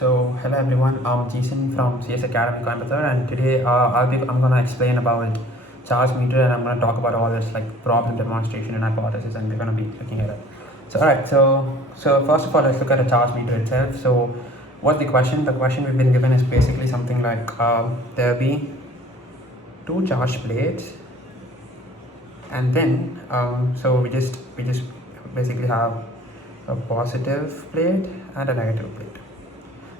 So hello everyone, I'm Jeson from CS Academy Coimbatore, and today I'm gonna explain about charge meter, and I'm gonna talk about all this like problem demonstration and hypothesis, and we're gonna be looking at it. So alright, so first of all, let's look at a charge meter itself. So what's the question? The question we've been given is basically something like there'll be two charge plates, and then so we just basically have a positive plate and a negative plate.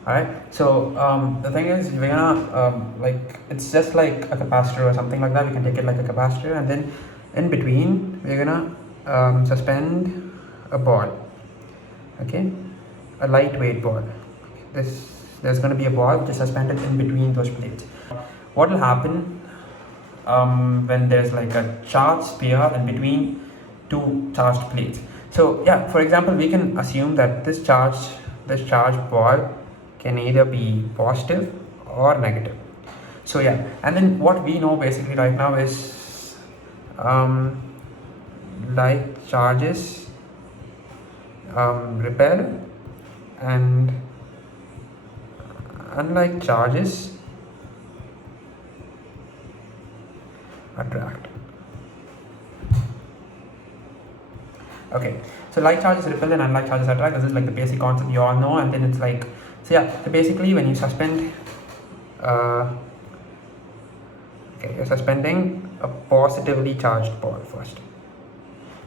Alright, so the thing is, we're gonna like it's just like a capacitor or something like that. We can take it like a capacitor, and then in between we're gonna suspend a ball. Okay, a lightweight ball. There's gonna be a ball which is suspended in between those plates. What will happen when there's like a charged sphere in between two charged plates? So yeah, for example, we can assume that this charged ball can either be positive or negative. So yeah, and then what we know basically right now is like charges repel, and unlike charges attract. Okay, so like charges repel and unlike charges attract. This is like the basic concept you all know, and then it's like, so yeah, so basically when you suspend okay, you're suspending a positively charged ball first.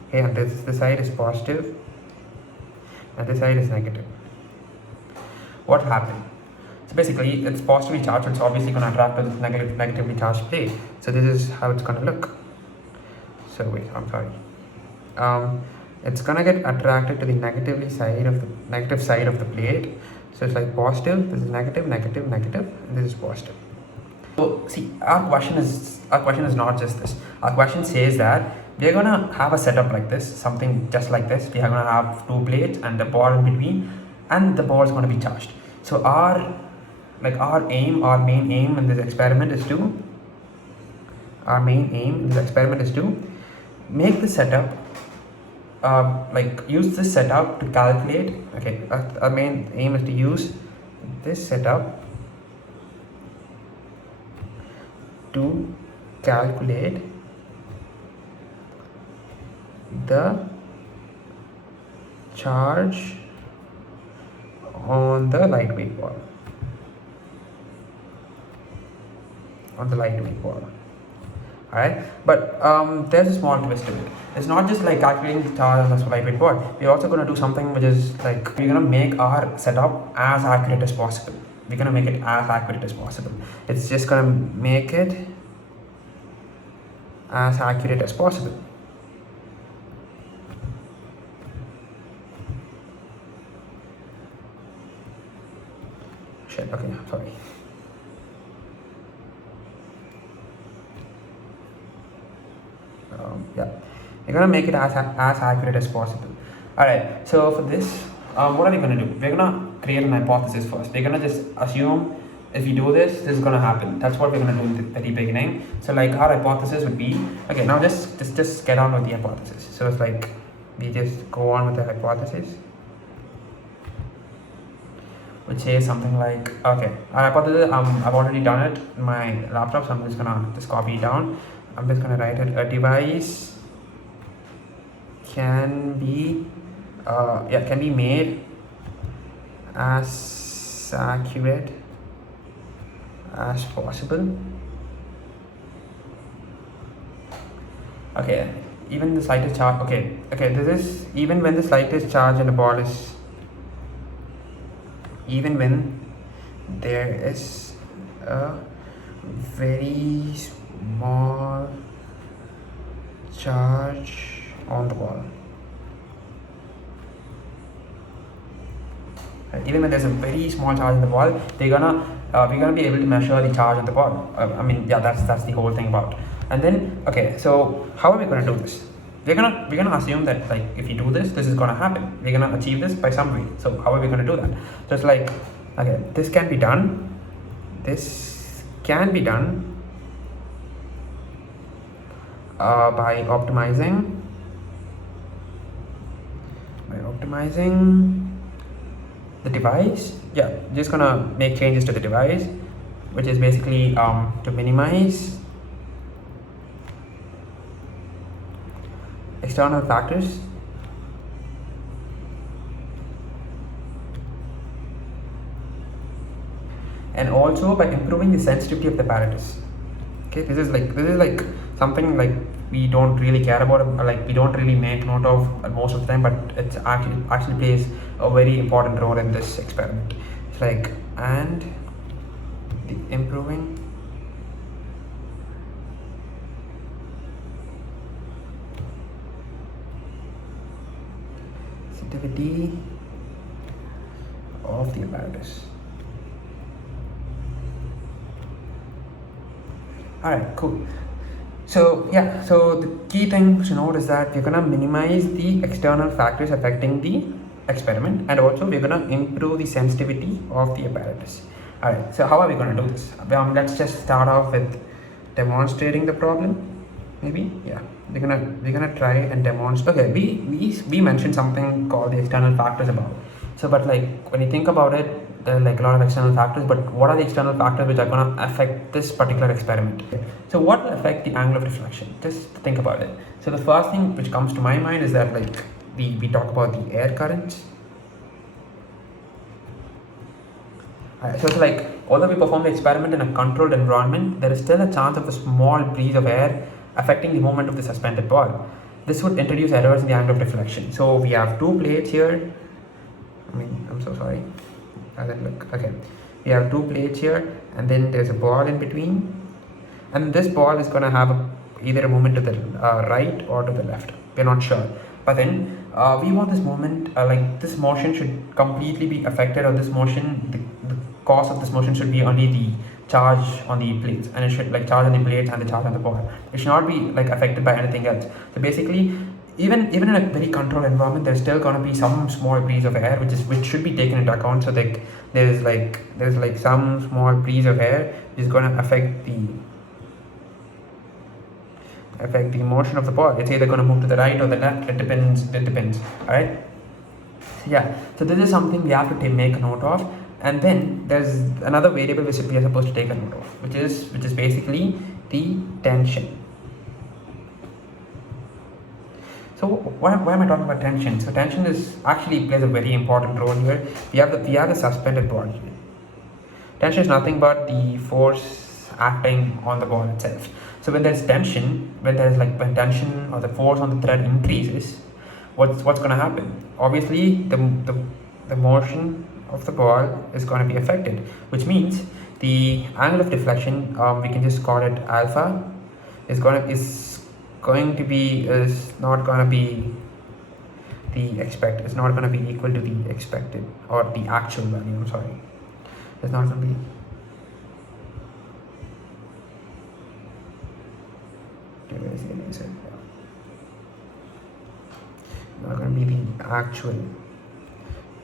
Okay, and this side is positive and this side is negative. What happened? So basically it's positively charged, so it's obviously going to attract to the negatively charged plate. So this is how it's going to look. So wait, I'm sorry. It's going to get attracted to the negative side of the plate. So it's like positive, this is negative, negative, negative, and this is positive. So see, our question is not just this. Our question says that we're gonna have a setup like this, something just like this. We are gonna have two plates and the ball in between, and the ball is gonna be charged. So our main aim in this experiment is to make the setup. Use this setup to calculate. Okay, our main aim is to use this setup to calculate the charge on the lightweight ball. Alright, but there's a small twist to it. It's not just like calculating the charge on the lightweight ball. We're also going to do something which is like, we're going to make our setup as accurate as possible. We're going to make it as accurate as possible. It's just going to make it as accurate as possible. Shit, okay, sorry. Yeah, we're gonna make it as accurate as possible. Alright, so for this, what are we gonna do? We're gonna create an hypothesis first. We're gonna just assume if we do this is gonna happen. That's what we're gonna do in the very beginning. So like our hypothesis would be, okay, now just get on with the hypothesis. So it's like we just go on with the hypothesis, which says something like, okay, our hypothesis, I've already done it in my laptop, so I'm just gonna copy it down. I'm just gonna write it. A device can be made as accurate as possible. Okay, even the slightest charge. Okay, this is even when the slightest charge in the ball is, even when there is a very small charge on the ball. Even when there's a very small charge in the ball, we're gonna be able to measure the charge on the ball. That's the whole thing about. And then okay, so how are we gonna do this? We're gonna assume that like if you do this is gonna happen. We're gonna achieve this by some way. So how are we gonna do that? So it's like, okay, this can be done by optimizing the device. Yeah, just gonna make changes to the device, which is basically to minimize external factors and also by improving the sensitivity of the apparatus. Okay, this is like something like we don't really care about, or like we don't really make note of most of the time, but it's actually plays a very important role in this experiment. It's like, and the improving sensitivity of the apparatus. Alright, cool. So yeah, so the key thing to note is that we're gonna minimize the external factors affecting the experiment, and also we're gonna improve the sensitivity of the apparatus. Alright, so how are we gonna do this? Let's just start off with demonstrating the problem. Maybe, yeah. We're gonna try and demonstrate. Okay, we mentioned something called the external factors above. So, but like when you think about it, there are like a lot of external factors, but what are the external factors which are going to affect this particular experiment? So what will affect the angle of deflection? Just think about it. So the first thing which comes to my mind is that like we talk about the air currents. So it's like, although we perform the experiment in a controlled environment, there is still a chance of a small breeze of air affecting the movement of the suspended ball. This would introduce errors in the angle of deflection. So we have two plates here. I'm so sorry. Okay, we have two plates here, and then there's a ball in between, and this ball is going to have either a movement to the right or to the left. We're not sure, but then we want this movement, like this motion should completely be affected, or this motion, the cause of this motion should be only the charge on the plates, and it should like charge on the plates and the charge on the ball. It should not be like affected by anything else. So basically, even in a very controlled environment, there's still going to be some small breeze of air which should be taken into account. So like there's like some small breeze of air which is going to affect the motion of the ball. It's either going to move to the right or the left. It depends. All right. So yeah, so this is something we have to make a note of. And then there's another variable which we are supposed to take a note of, which is basically the tension. So why am I talking about tension? So tension is actually plays a very important role here. We have the suspended ball here. Tension is nothing but the force acting on the ball itself. So when there's tension, when tension or the force on the thread increases, what's going to happen? Obviously, the motion of the ball is going to be affected, which means the angle of deflection, we can just call it alpha, is not going to be equal to the expected or the actual value. I'm sorry, it's not going to be not going to be the actual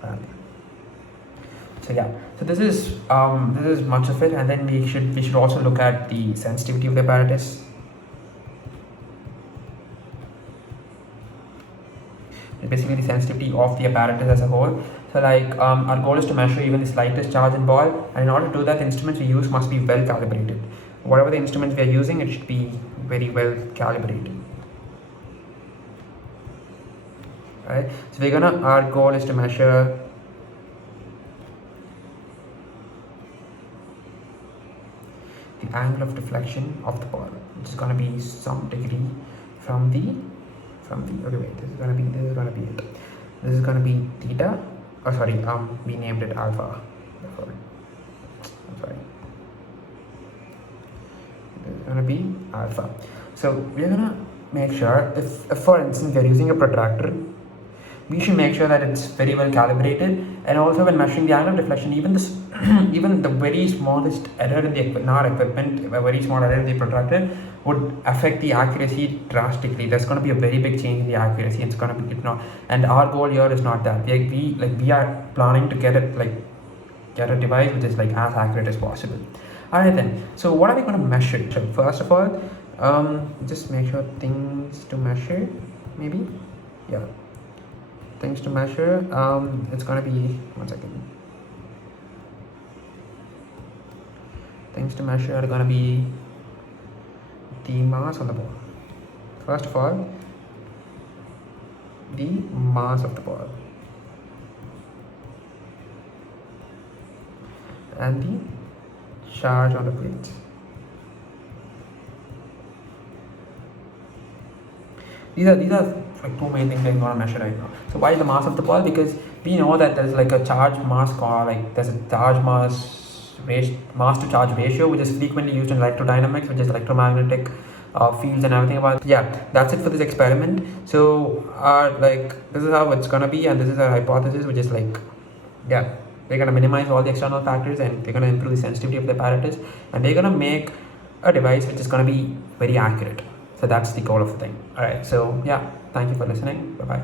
value. So yeah, so this is much of it, and then we should also look at the sensitivity of the apparatus. Basically the sensitivity of the apparatus as a whole. So like our goal is to measure even the slightest charge in ball, and in order to do that, the instruments we use must be well calibrated. Whatever the instruments we are using, it should be very well calibrated. Right? So our goal is to measure the angle of deflection of the ball, which is going to be some degree from the okay, wait, this is going to be it. This is going to be theta. Oh sorry, we named it alpha before. I'm sorry. This is going to be alpha. So we're going to make sure if for instance we are using a protractor, we should make sure that it's very well calibrated, and also when measuring the angle of deflection, even the very smallest error in our equipment, a very small error in the protractor would affect the accuracy drastically. There's going to be a very big change in the accuracy. It's going to be and our goal here is not that. We are planning to get a device which is like as accurate as possible. Alright then. So what are we going to measure? So first of all, just make sure things to measure. Maybe, yeah. things to measure. It's gonna be 1 second. Things to measure are gonna be the mass on the ball. First of all, the mass of the ball and the charge on the plate. These are like two main things I'm gonna measure right now. So why the mass of the ball? Because we know that there's like a charge mass like there's a charge mass to charge ratio, which is frequently used in electrodynamics, which is electromagnetic fields and everything about. Yeah, that's it for this experiment. So like this is how it's gonna be, and this is our hypothesis, which is like, yeah, they're gonna minimize all the external factors and they're gonna improve the sensitivity of the apparatus, and they're gonna make a device which is gonna be very accurate. So that's the goal of the thing. All right. So yeah, thank you for listening. Bye bye.